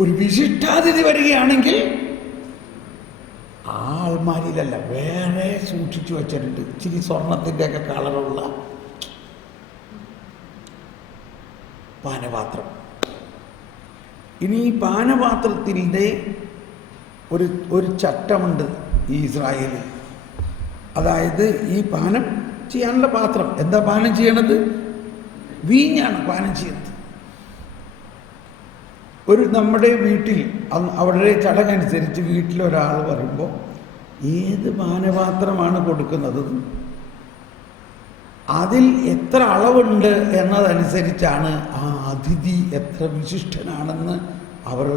ഒരു വിശിഷ്ടാതിഥി വരികയാണെങ്കിൽ ആ അൾമാരിയിലല്ല, വേറെ സൂക്ഷിച്ചു വച്ചിട്ടുണ്ട് ഇച്ചിരി സ്വർണത്തിൻ്റെയൊക്കെ കളറുള്ള പാനപാത്രം. ഇനി ഈ പാനപാത്രത്തിൻ്റെ ഒരു ചട്ടമുണ്ട് ഈ ഇസ്രായേലിൽ. അതായത് ഈ പാനം ചെയ്യാനുള്ള പാത്രം, എന്താ പാനം ചെയ്യണത്? വീഞ്ഞാണ് പാനം ചെയ്യുന്നത്. നമ്മുടെ വീട്ടിൽ അവരുടെ ചടങ്ങനുസരിച്ച് വീട്ടിലൊരാൾ വരുമ്പോൾ ഏത് പാനപാത്രമാണ് കൊടുക്കുന്നത്, അതിൽ എത്ര അളവുണ്ട് എന്നതനുസരിച്ചാണ് ആ അതിഥി എത്ര വിശിഷ്ടനാണെന്ന് അവർ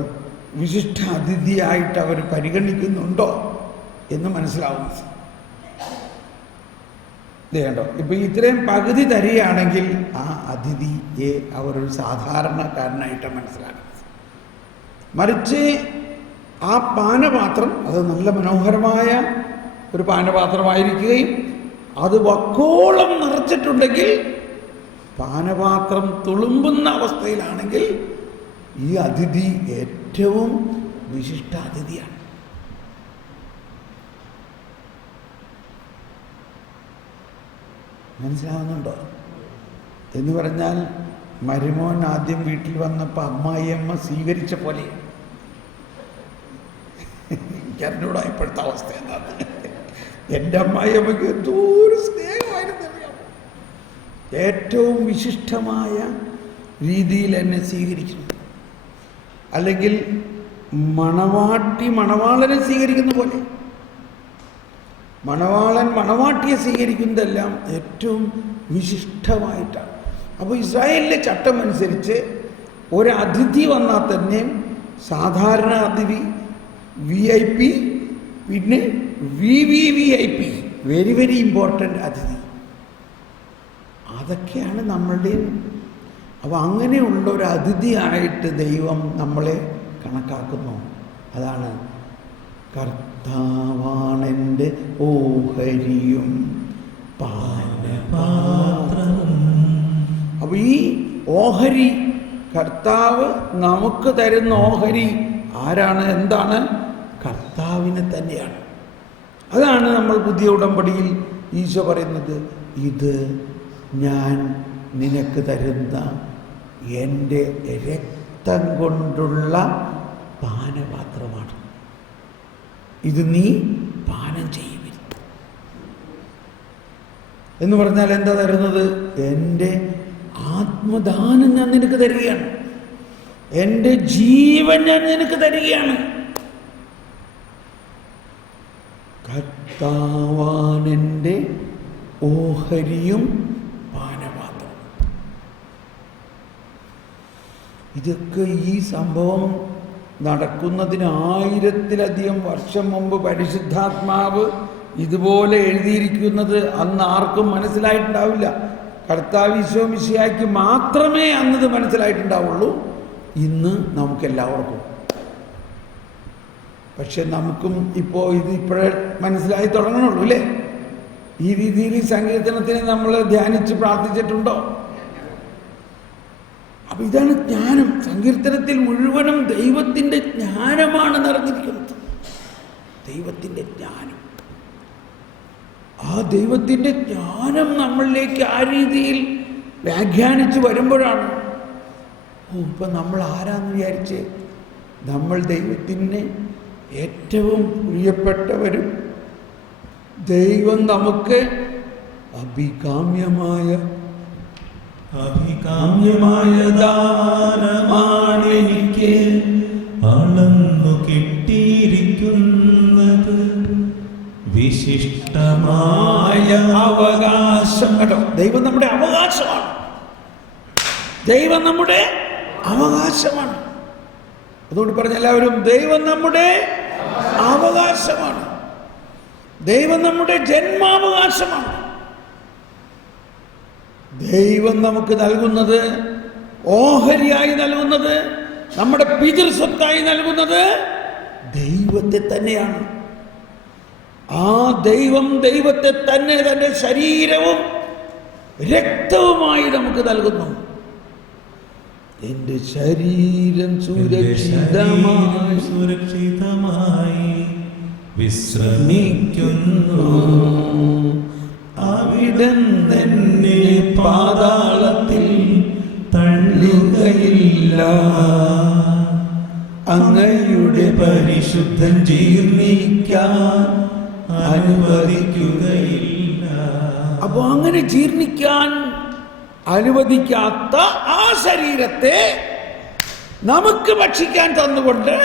വിശിഷ്ട അതിഥിയായിട്ട് അവർ പരിഗണിക്കുന്നുണ്ടോ എന്ന് മനസ്സിലാവുന്നത്. ഇത് കണ്ടോ, ഇപ്പം ഇത്രയും പകുതി തരികയാണെങ്കിൽ ആ അതിഥിയെ അവരൊരു സാധാരണക്കാരനായിട്ട് മനസ്സിലാക്കുന്നത്. മറിച്ച് ആ പാനപാത്രം അത് നല്ല മനോഹരമായ ഒരു പാനപാത്രമായിരിക്കുകയും അത് വക്കോളം നിറച്ചിട്ടുണ്ടെങ്കിൽ, പാനപാത്രം തുളുമ്പുന്ന അവസ്ഥയിലാണെങ്കിൽ ഈ അതിഥി ഏറ്റവും വിശിഷ്ടാതിഥിയാണ്. മനസ്സിലാവുന്നുണ്ടോ? എന്ന് പറഞ്ഞാൽ മരുമോൻ ആദ്യം വീട്ടിൽ വന്നപ്പോൾ അമ്മായിയമ്മ സ്വീകരിച്ച പോലെ. എനിക്കറിഞ്ഞൂടാ ഇപ്പോഴത്തെ അവസ്ഥ എന്താണ്. എൻ്റെ അമ്മായിയമ്മയ്ക്ക് എന്തോ ഒരു സ്നേഹമായിരുന്നു. ഏറ്റവും വിശിഷ്ടമായ രീതിയിൽ എന്നെ സ്വീകരിക്കുന്നു. അല്ലെങ്കിൽ മണവാട്ടി മണവാളനെ സ്വീകരിക്കുന്ന പോലെ, മണവാളൻ മണവാട്ടിയെ സ്വീകരിക്കുന്നതെല്ലാം ഏറ്റവും വിശിഷ്ടമായിട്ടാണ്. അപ്പോൾ ഇസ്രായേലിലെ ചട്ടം അനുസരിച്ച് ഒരതിഥി വന്നാൽ തന്നെ സാധാരണ അതിഥി, VIP, പിന്നെ VVVIP, വെരി വെരി ഇമ്പോർട്ടൻ്റ് അതിഥി, അതൊക്കെയാണ് നമ്മളുടെയും. അപ്പോൾ അങ്ങനെയുള്ള ഒരു അതിഥിയായിട്ട് ദൈവം നമ്മളെ കണക്കാക്കുന്നു. അതാണ് കർത്താവാണെൻ്റെ ഓഹരിയും പാനപാത്രവും. അപ്പോൾ ഈ ഓഹരി, കർത്താവ് നമുക്ക് തരുന്ന ഓഹരി ആരാണ്? എന്താണ്? കർത്താവിനെ തന്നെയാണ്. അതാണ് നമ്മൾ പുതിയ ഉടമ്പടിയിൽ ഈശോ പറയുന്നത്, ഇത് ഞാൻ നിനക്ക് തരുന്ന എൻ്റെ രക്തം കൊണ്ടുള്ള പാനപാത്രമാണ്, ഇത് നീ പാനം ചെയ്യുവിൻ എന്ന് പറഞ്ഞാൽ എന്താ തരുന്നത്? എൻ്റെ ആത്മദാനം ഞാൻ നിനക്ക് തരികയാണ്, എൻ്റെ ജീവൻ ഞാൻ നിനക്ക് തരികയാണ്. കർത്താവാണെൻ്റെ ഓഹരിയും പാനപാത്രം. ഇതൊക്കെ ഈ സംഭവം നടക്കുന്നതിന് 1000-ലധികം വർഷം മുമ്പ് പരിശുദ്ധാത്മാവ് ഇതുപോലെ എഴുതിയിരിക്കുന്നത് അന്ന് ആർക്കും മനസ്സിലായിട്ടുണ്ടാവില്ല. കർത്താവ് ഈശോ മിശിഹായ്ക്ക് മാത്രമേ അന്നത് മനസ്സിലായിട്ടുണ്ടാവുള്ളൂ. ഇന്ന് നമുക്കെല്ലാവർക്കും. പക്ഷെ നമുക്കും ഇപ്പോൾ ഇത് ഇപ്പോഴേ മനസ്സിലായി തുടങ്ങണുള്ളൂ അല്ലേ? ഈ രീതിയിൽ ഈ സങ്കീർത്തനത്തിനെ നമ്മൾ ധ്യാനിച്ച് പ്രാർത്ഥിച്ചിട്ടുണ്ടോ? അപ്പം ഇതാണ് ജ്ഞാനം. സങ്കീർത്തനത്തിൽ മുഴുവനും ദൈവത്തിൻ്റെ ജ്ഞാനമാണ് നിറഞ്ഞിരിക്കുന്നത്. ദൈവത്തിൻ്റെ ജ്ഞാനം. ആ ദൈവത്തിൻ്റെ ജ്ഞാനം നമ്മളിലേക്ക് ആ രീതിയിൽ വ്യാഖ്യാനിച്ച് വരുമ്പോഴാണ് ഇപ്പം നമ്മൾ ആരാന്ന് വിചാരിച്ച് നമ്മൾ ദൈവത്തിന് ഏറ്റവും പ്രിയപ്പെട്ടവരും ദൈവം നമുക്ക് അഭികാമ്യമായ ദാനമാണെനിക്ക് അളന്നു കിട്ടിയിരിക്കുന്നത് വിശിഷ്ടമായ അവകാശം. കേട്ടോ, ദൈവം നമ്മുടെ അവകാശമാണ്. ദൈവം നമ്മുടെ അവകാശമാണ്. അതുകൊണ്ട് പറഞ്ഞ എല്ലാവരും, ദൈവം നമ്മുടെ അവകാശമാണ്. ദൈവം നമ്മുടെ ജന്മാവകാശമാണ്. ദൈവം നമുക്ക് നൽകുന്നത്, ഓഹരിയായി നൽകുന്നത്, നമ്മുടെ പിതൃസ്വത്തായി നൽകുന്നത് ദൈവത്തെ തന്നെയാണ്. ആ ദൈവം ദൈവത്തെ തന്നെ തൻ്റെ ശരീരവും രക്തവുമായി നമുക്ക് നൽകുന്നു. എന്റെ ശരീരം സുരക്ഷിതമായി വിശ്രമിക്കുന്നു. അവിടുന്ന് പാതാളത്തിൽ തള്ളുകയില്ല. അങ്ങയുടെ പരിശുദ്ധൻ ജീർണിക്കാൻ അനുവദിക്കുകയില്ല. അപ്പൊ അങ്ങനെ ജീർണിക്കാൻ അനുവദിക്കാത്ത ആ ശരീരത്തെ നമുക്ക് ഭക്ഷിക്കാൻ തന്നുകൊണ്ട്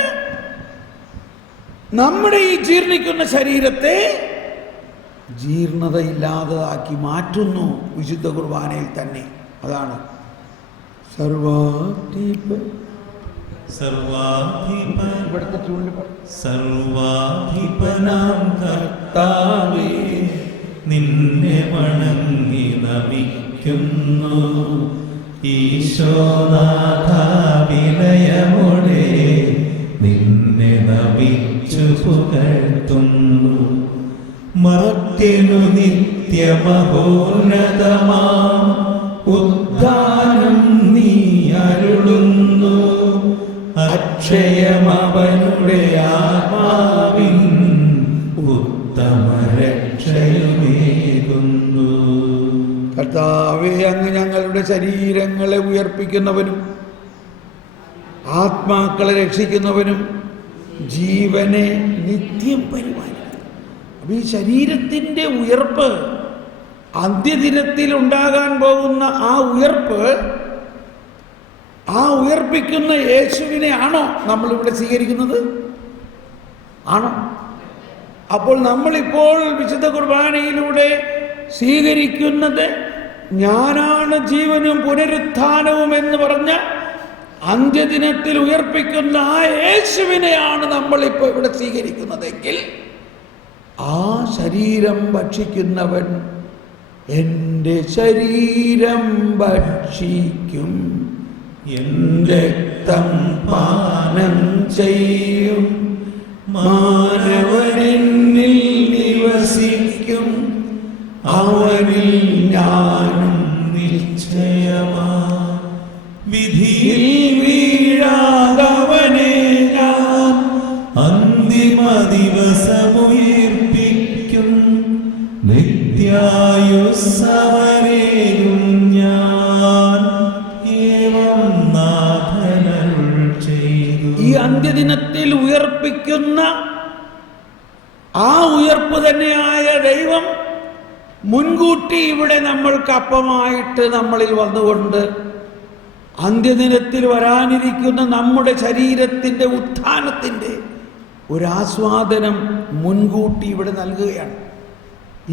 നമ്മുടെ ഈ ജീർണിക്കുന്ന ശരീരത്തെ ജീർണതയില്ലാതാക്കി മാറ്റുന്നു വിശുദ്ധ കുർബാനയിൽ തന്നെ. അതാണ് സർവാധിപനാം കർത്താവേ, നിന്നെ വണങ്ങി നമിക്കുന്നു. ഈശോനാഥ വിനയമോടെ നിന്നെ നമിച്ചു പുകഴ്ത്തുന്നു. മർത്യനു നിത്യമഹോന്നതമാം ഉദ്ധാനം നീ അരുളുന്നു. അക്ഷയമവനുടെ ആത്മാവിൻ ഉത്തമ രക്ഷയുമേകുന്നു. കർത്താവേ, അങ്ങ് ഞങ്ങളുടെ ശരീരങ്ങളെ ഉയർപ്പിക്കുന്നവനും ആത്മാക്കളെ രക്ഷിക്കുന്നവനും ജീവനെ നിത്യം പരിപാലിക്കും. അപ്പൊ ഈ ശരീരത്തിൻ്റെ ഉയർപ്പ്, അന്ത്യദിനത്തിൽ ഉണ്ടാകാൻ പോകുന്ന ആ ഉയർപ്പ്, ആ ഉയർപ്പിക്കുന്ന യേശുവിനെ ആണോ നമ്മളിവിടെ സ്വീകരിക്കുന്നത്? ആണോ? അപ്പോൾ നമ്മളിപ്പോൾ വിശുദ്ധ കുർബാനയിലൂടെ സ്വീകരിക്കുന്നത് ഞാനാണ് ജീവനും പുനരുത്ഥാനവും എന്ന് പറഞ്ഞ അന്ത്യദിനത്തിൽ ഉയർപ്പിക്കുന്ന ആ യേശുവിനെയാണ് നമ്മളിപ്പോൾ ഇവിടെ സ്വീകരിക്കുന്നതെങ്കിൽ ആ ശരീരം ഭക്ഷിക്കുന്നവൻ എൻ്റെ ശരീരം ഭക്ഷിക്കും, എൻ്റെ രക്തം പാനം ചെയ്യും, മാനവനെന്നിൽ നിവസിക്കും, അവനിൽ ഞാനും നിശ്ചയമാ. വിധിയിൽ വീഴാതവനെ ഞാൻ അന്തിമ ദിവസമുയർപ്പിക്കും. നിത്യായുസ്സവനേകും ഞാൻ. ഏവം നാഥനരുൾ ചെയ്തു. ഈ അന്ത്യദിനത്തിൽ ഉയർപ്പിക്കുന്ന ആ ഉയർപ്പ് തന്നെയായ ദൈവം മുൻകൂട്ടി ഇവിടെ നമ്മൾക്ക് അപ്പമായിട്ട് നമ്മളിൽ വന്നുകൊണ്ട് അന്ത്യദിനത്തിൽ വരാനിരിക്കുന്ന നമ്മുടെ ശരീരത്തിൻ്റെ ഉത്ഥാനത്തിൻ്റെ ഒരാസ്വാദനം മുൻകൂട്ടി ഇവിടെ നൽകുകയാണ്.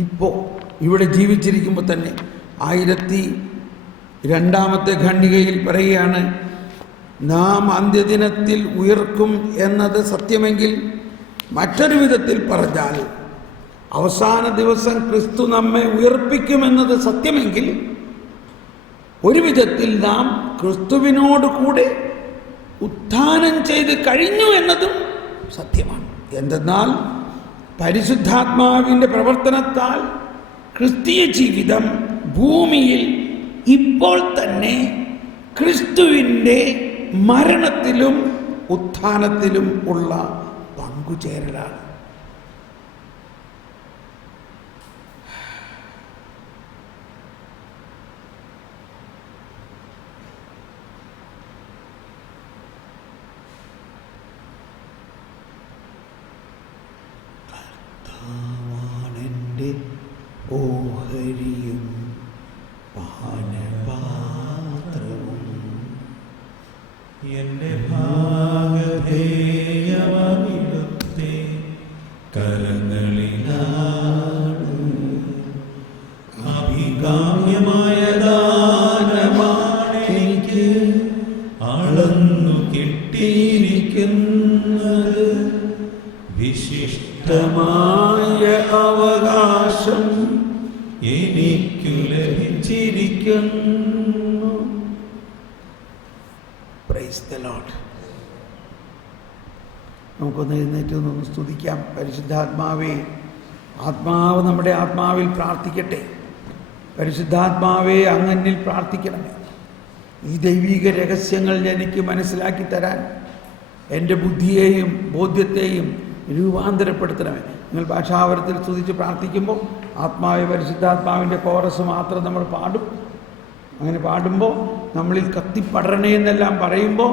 ഇപ്പോൾ ഇവിടെ ജീവിച്ചിരിക്കുമ്പോൾ തന്നെ 1002 ഖണ്ഡികയിൽ പറയുകയാണ്, നാം അന്ത്യദിനത്തിൽ ഉയർക്കും എന്നത് സത്യമെങ്കിൽ, മറ്റൊരു വിധത്തിൽ പറഞ്ഞാൽ അവസാന ദിവസം ക്രിസ്തു നമ്മെ ഉയർപ്പിക്കുമെന്നത് സത്യമെങ്കിൽ, ഒരു വിധത്തിൽ നാം ക്രിസ്തുവിനോട് കൂടെ ഉത്ഥാനം ചെയ്ത് കഴിഞ്ഞു എന്നതും സത്യമാണ്. എന്തെന്നാൽ പരിശുദ്ധാത്മാവിൻ്റെ പ്രവർത്തനത്താൽ ക്രിസ്തീയ ജീവിതം ഭൂമിയിൽ ഇപ്പോൾ തന്നെ ക്രിസ്തുവിൻ്റെ മരണത്തിലും ഉത്ഥാനത്തിലും ഉള്ള പങ്കുചേരലാണ്. ഓഹരിയും പാനപാത്രവും എന്റെ ഭാഗധേയമിടുത്തെ കരങ്ങളിലാണ്. അഭികാമ്യമായ ദാനമാണ് എനിക്ക് അളന്നു കിട്ടിയിരിക്കുന്നത്. വിശിഷ്ടമായ അവകാശം എനിക്കു ലഭിച്ചിരിക്കുന്നു. Praise the Lord. നമുക്കൊന്ന് എഴുന്നേറ്റ് ഒന്ന് സ്തുതിക്കാം. പരിശുദ്ധാത്മാവേ, ആത്മാവ് നമ്മുടെ ആത്മാവിൽ പ്രാർത്ഥിക്കട്ടെ. പരിശുദ്ധാത്മാവേ, അങ്ങനിൽ പ്രാർത്ഥിക്കണമേ. ഈ ദൈവിക രഹസ്യങ്ങൾ എനിക്ക് മനസ്സിലാക്കി തരാൻ എൻ്റെ ബുദ്ധിയെയും ബോധ്യത്തെയും രൂപാന്തരപ്പെടുത്തണമേ. നിങ്ങൾ ഭാഷാവരത്തിൽ സ്തുതിച്ച് പ്രാർത്ഥിക്കുമ്പോൾ ആത്മാവ് പരിശുദ്ധാത്മാവിൻ്റെ കോറസ് മാത്രം നമ്മൾ പാടും. അങ്ങനെ പാടുമ്പോൾ നമ്മളിൽ കത്തിപ്പടരണേ എന്നെല്ലാം പറയുമ്പോൾ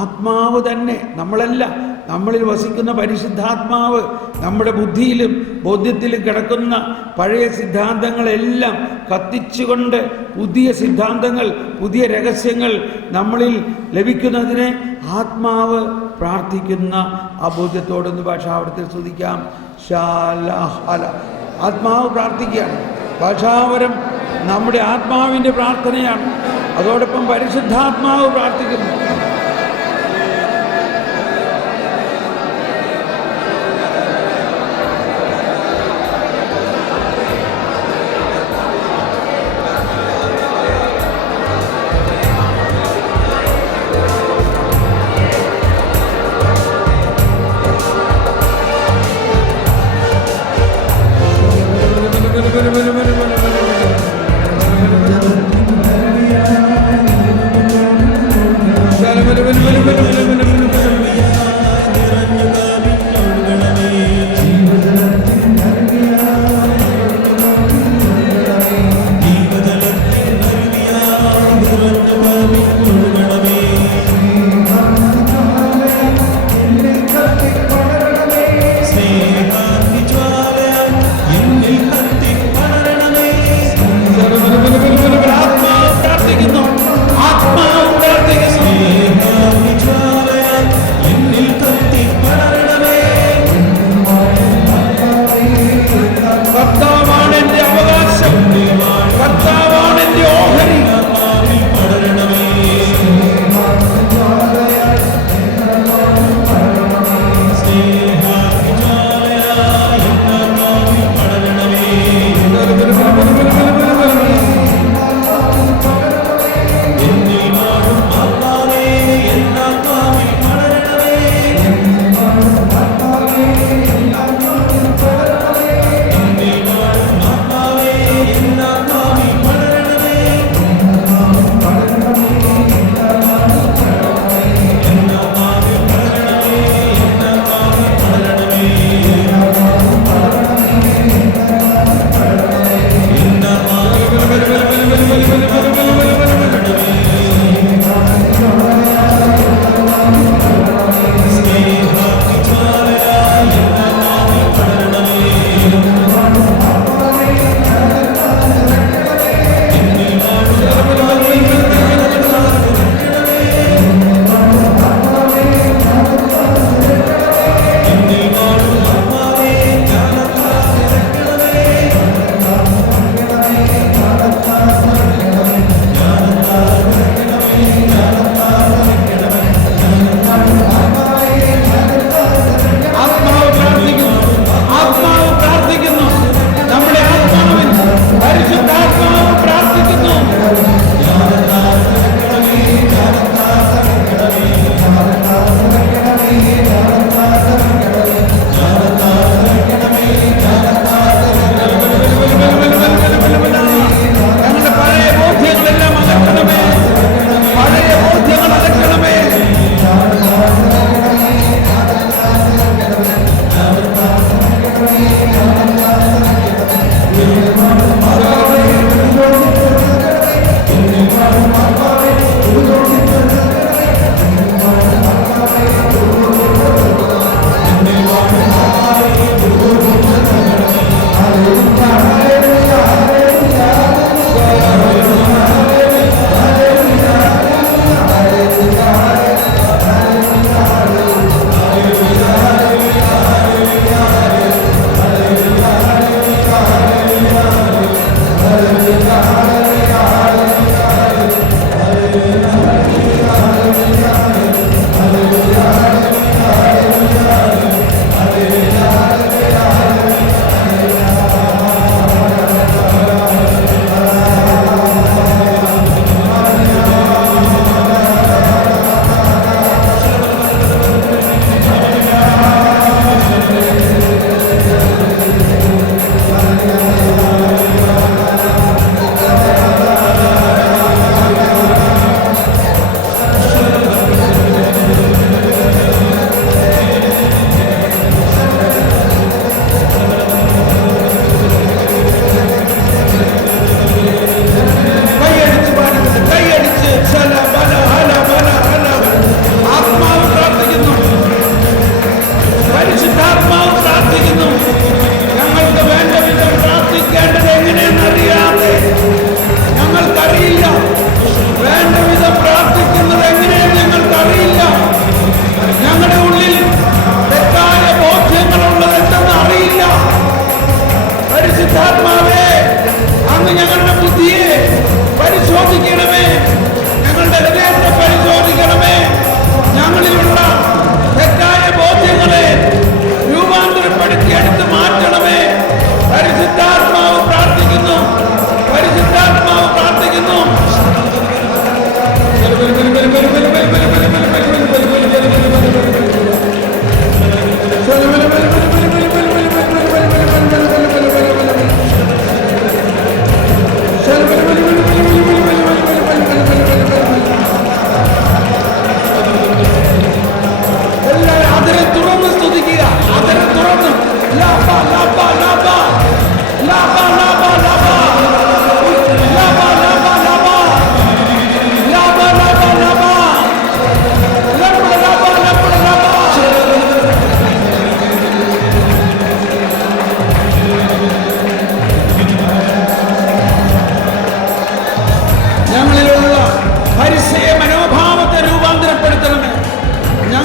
ആത്മാവ് തന്നെ, നമ്മളല്ല, നമ്മളിൽ വസിക്കുന്ന പരിശുദ്ധാത്മാവ് നമ്മുടെ ബുദ്ധിയിലും ബോധ്യത്തിലും കിടക്കുന്ന പഴയ സിദ്ധാന്തങ്ങളെല്ലാം കത്തിച്ചുകൊണ്ട് പുതിയ സിദ്ധാന്തങ്ങൾ, പുതിയ രഹസ്യങ്ങൾ നമ്മളിൽ ലഭിക്കുന്നതിന് ആത്മാവ് പ്രാർത്ഥിക്കുന്ന ആ ബോധ്യത്തോടൊന്ന് ഭാഷാവരത്തിൽ സ്തുതിക്കാം. ശാലഹല. ആത്മാവ് പ്രാർത്ഥിക്കുകയാണ്. ഭാഷാവരം നമ്മുടെ ആത്മാവിൻ്റെ പ്രാർത്ഥനയാണ്. അതോടൊപ്പം പരിശുദ്ധാത്മാവ് പ്രാർത്ഥിക്കുന്നു. ആത്മാവ് പ്രാർത്ഥിക്കുന്നു.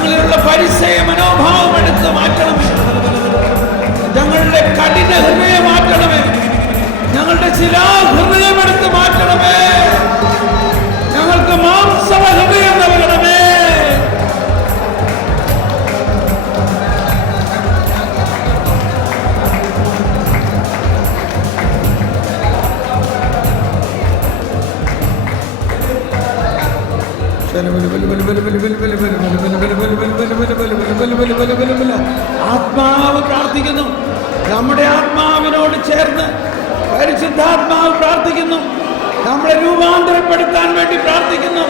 ഞങ്ങളിലുള്ള പരിസയ മനോഭാവം എടുത്ത് മാറ്റണമേ. ഞങ്ങളുടെ കഠിന ഹൃദയം മാറ്റണമേ. ഞങ്ങളുടെ ശിലാഹൃദയം എടുത്ത് മാറ്റണമേ. ഞങ്ങൾക്ക് മാംസവ ഹൃദയം നൽകണമേ. ആത്മാവ് പ്രാർത്ഥിക്കുന്നു. നമ്മുടെ ആത്മാവിനോട് ചേർന്ന് പരിശുദ്ധാത്മാവ് പ്രാർത്ഥിക്കുന്നു. നമ്മളെ രൂപാന്തരപ്പെടുത്താൻ വേണ്ടി പ്രാർത്ഥിക്കുന്നു.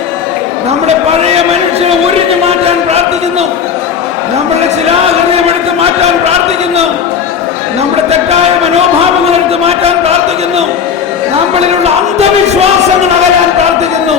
നമ്മുടെ പഴയ മനുഷ്യനെ ഉരിഞ്ഞു മാറ്റാൻ പ്രാർത്ഥിക്കുന്നു. നമ്മുടെ ശിലാഹൃദയം എടുത്ത് മാറ്റാൻ പ്രാർത്ഥിക്കുന്നു. നമ്മുടെ തെറ്റായ മനോഭാവങ്ങൾ എടുത്ത് മാറ്റാൻ പ്രാർത്ഥിക്കുന്നു. നമ്മളിലുള്ള അന്ധവിശ്വാസങ്ങൾ അകലാൻ പ്രാർത്ഥിക്കുന്നു.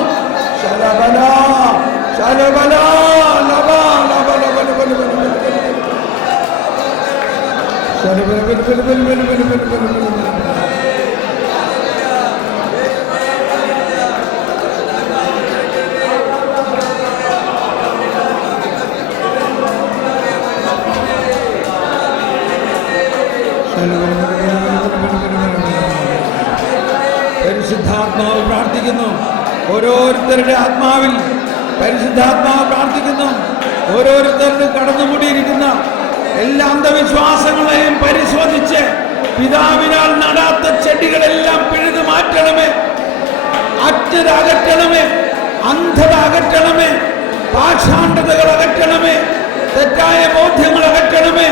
പരിശുദ്ധാത്മാവ് പ്രാർത്ഥിക്കുന്നു. ഓരോരുത്തരുടെ ആത്മാവിൽ പരിശുദ്ധാത്മാവ് പ്രാർത്ഥിക്കുന്നു. ഓരോരുത്തരുടെ കടന്നുകൂടിയിരിക്കുന്ന എല്ലാ അന്ധവിശ്വാസങ്ങളെയും പരിശോധിച്ച് പിതാവിനാൽ നടാത്ത ചെടികളെല്ലാം പിഴുതു മാറ്റണമേ. അജ്ഞത അകറ്റണമേ. അന്ധത അകറ്റണമേ. പാഷാണ്ഡതകൾ അകറ്റണമേ. തെറ്റായ ബോധ്യങ്ങൾ അകറ്റണമേ.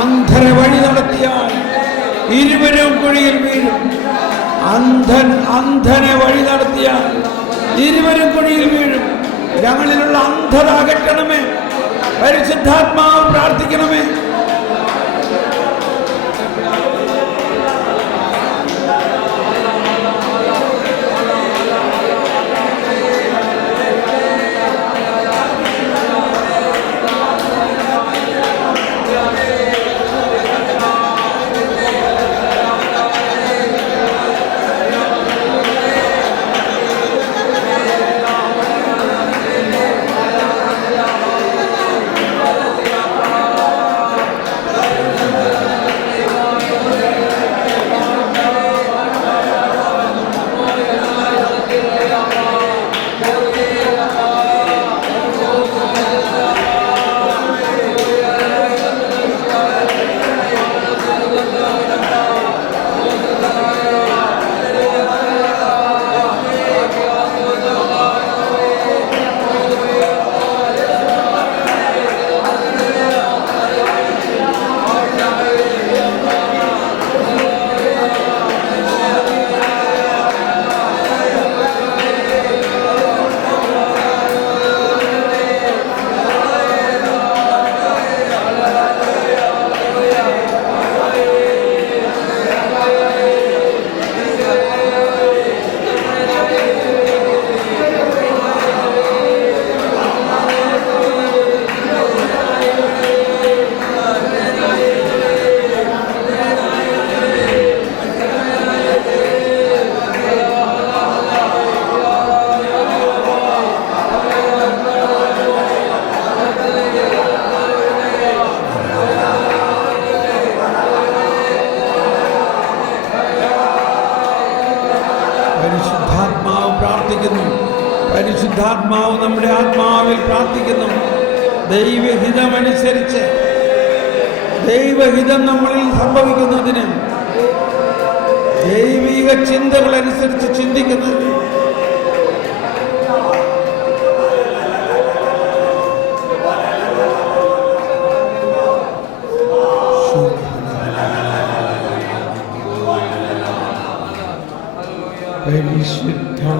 അന്ധനെ വഴി നടത്തിയാൽ ഇരുവരും കുഴിയിൽ വീഴും. അന്ധനെ വഴി നടത്തിയാൽ ഇരുവരും കുഴിയിൽ വീഴും. ഞങ്ങളിലുള്ള അന്ധത അകറ്റണമേ. പരിശുദ്ധാത്മാവ് പ്രാർത്ഥിക്കണമേ. പരിശുദ്ധാത്മാവ് നമ്മുടെ ആത്മാവിൽ പ്രാർത്ഥിക്കുന്നു. ദൈവഹിതമനുസരിച്ച് ദൈവഹിതം നമ്മളിൽ സംഭവിക്കുന്നതിന് ദൈവിക ചിന്തകൾ അനുസരിച്ച് ചിന്തിക്കുന്നതിന്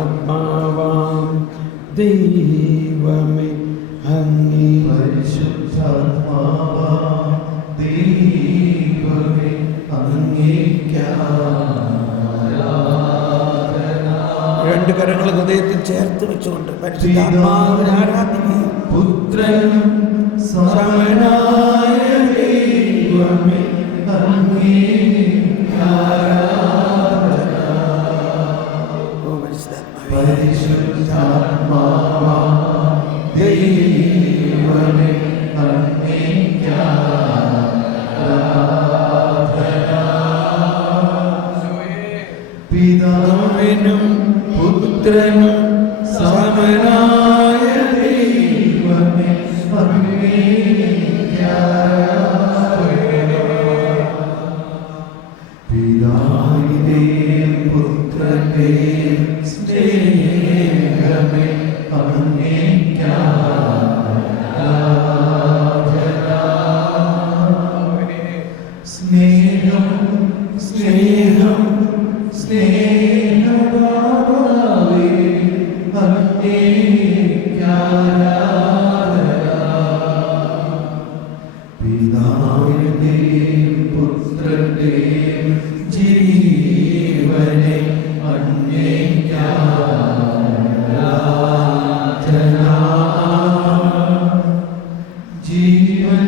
പരിശുദ്ധാത്മാവാം ദൈവമേ അങ്ങേ പരിശുദ്ധാത്മാവാം ദൈവമേ അങ്ങേയ്ക്കാരാധന. രണ്ട് കരങ്ങൾ ഹൃദയത്തിൽ ചേർത്ത് വെച്ചുകൊണ്ട് പരിശുദ്ധാത്മാവിനെ ആരാധിക്കുക. പുത്രൻ സമനായ ദൈവമേ അങ്ങേയ്ക്കാരാധന. പിതാവിനും പുത്രനും സമനായ ദൈവമേ പിതാവിന്റെയും പുത്രന്റെയും സ്നേഹമേ സ്നേഹം സ്നേഹം സ്നേഹഭാവേ പിതാവിന്റെയും പുത്രന്റെയും ജീവനെ ജീവൻ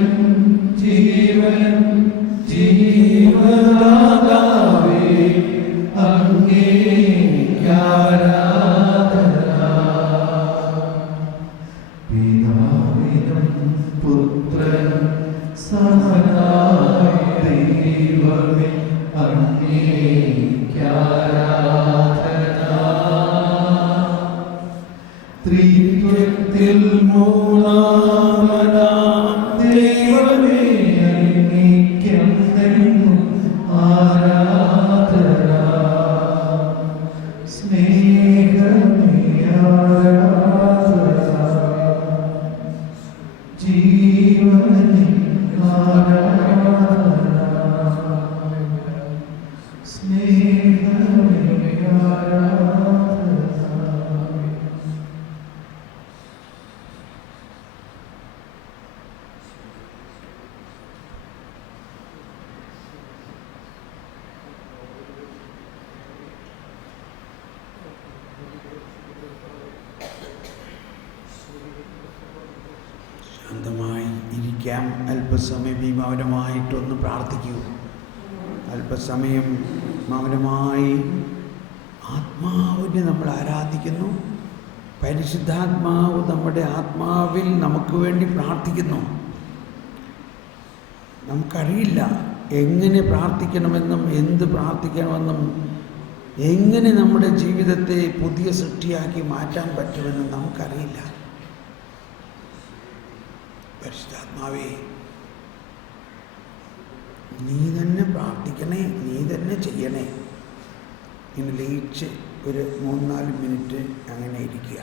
ജീവൻ ജീവദാതാവേ പിതാവിനും പുത്രനും സമനായ ദൈവമേ ത്രിത്വത്തിൽ മൂന്നാമനാം ദൈവമേ അങ്ങേക്കെന്നെന്നും ആരാധന സ്നേഹമേ ആരാധന ജീവനേ ആരാധന സ്നേഹമേ ആരാധന. ശാന്തമായി ഇരിക്കാം. അല്പസമയം ഈ മൗനമായിട്ടൊന്ന് പ്രാർത്ഥിക്കൂ. അല്പസമയം മൗനമായി ആത്മാവിനെ നമ്മൾ ആരാധിക്കുന്നു. പരിശുദ്ധാത്മാവ് നമ്മുടെ ആത്മാവിൽ നമുക്ക് വേണ്ടി പ്രാർത്ഥിക്കുന്നു. നമുക്കറിയില്ല എങ്ങനെ പ്രാർത്ഥിക്കണമെന്നും എന്ത് പ്രാർത്ഥിക്കണമെന്നും എങ്ങനെ നമ്മുടെ ജീവിതത്തെ പുതിയ സൃഷ്ടിയാക്കി മാറ്റാൻ പറ്റുമെന്നും നമുക്കറിയില്ല. പരിശുദ്ധാത്മാവേ, നീ തന്നെ പ്രാർത്ഥിക്കണേ, നീ തന്നെ ചെയ്യണേ. ഇങ്ങനെ ലയിച്ച് ഒരു 3-4 മിനിറ്റ് അങ്ങനെ ഇരിക്കുക.